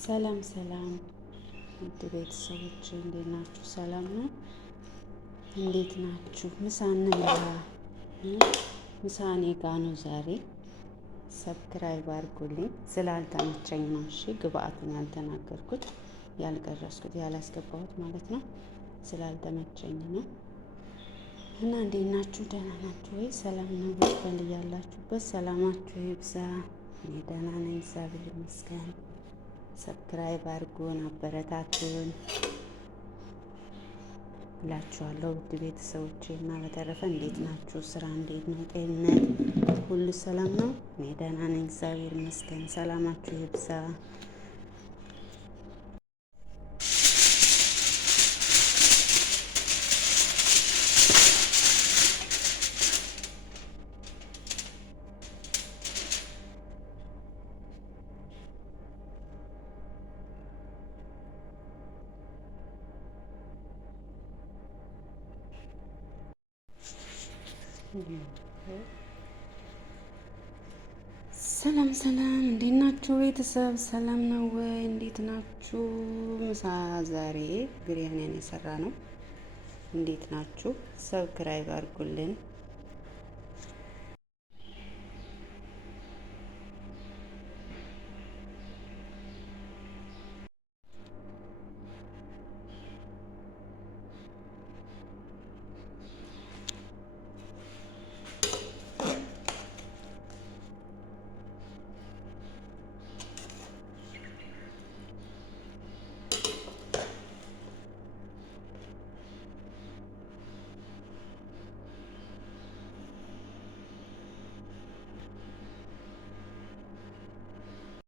ሰላም ሰላም ውድ ቤተሰቦች እንዴት ናችሁ? ሰላም ነው? እንዴት ናችሁ? ምሳ እንብላ። ምሳ እኔ ጋ ነው ዛሬ። ሰብስክራይብ አድርጉልኝ። ስላልተመቸኝ ነው። እሺ፣ ግብአቱን ያልተናገርኩት ያልቀረስኩት ያላስገባሁት ማለት ነው። ስላልተመቸኝ ነው። እና እንዴት ናችሁ? ደህና ናችሁ ወይ? ሰላም ነው ወይ? በያላችሁበት ሰላማችሁ ይብዛ። እኔ ደህና ነኝ፣ እግዚአብሔር ይመስገን። ሰብስክራይብ አድርጉን፣ አበረታቱን እላችኋለሁ ውድ ቤተሰቦቼ። እና በተረፈ እንዴት ናችሁ? ስራ እንዴት ነው? ጤንነት ሁሉ ሰላም ነው? እኔ ደህና ነኝ፣ እግዚአብሔር ይመስገን። ሰላማችሁ ይብዛ። ሰላም ሰላም፣ እንዴት ናችሁ ቤተሰብ? ሰላም ነው ወይ? እንዴት ናችሁ? ምሳ ዛሬ ብሪያኒን የሰራ ነው። እንዴት ናችሁ? ሰብስክራይብ አድርጉልን።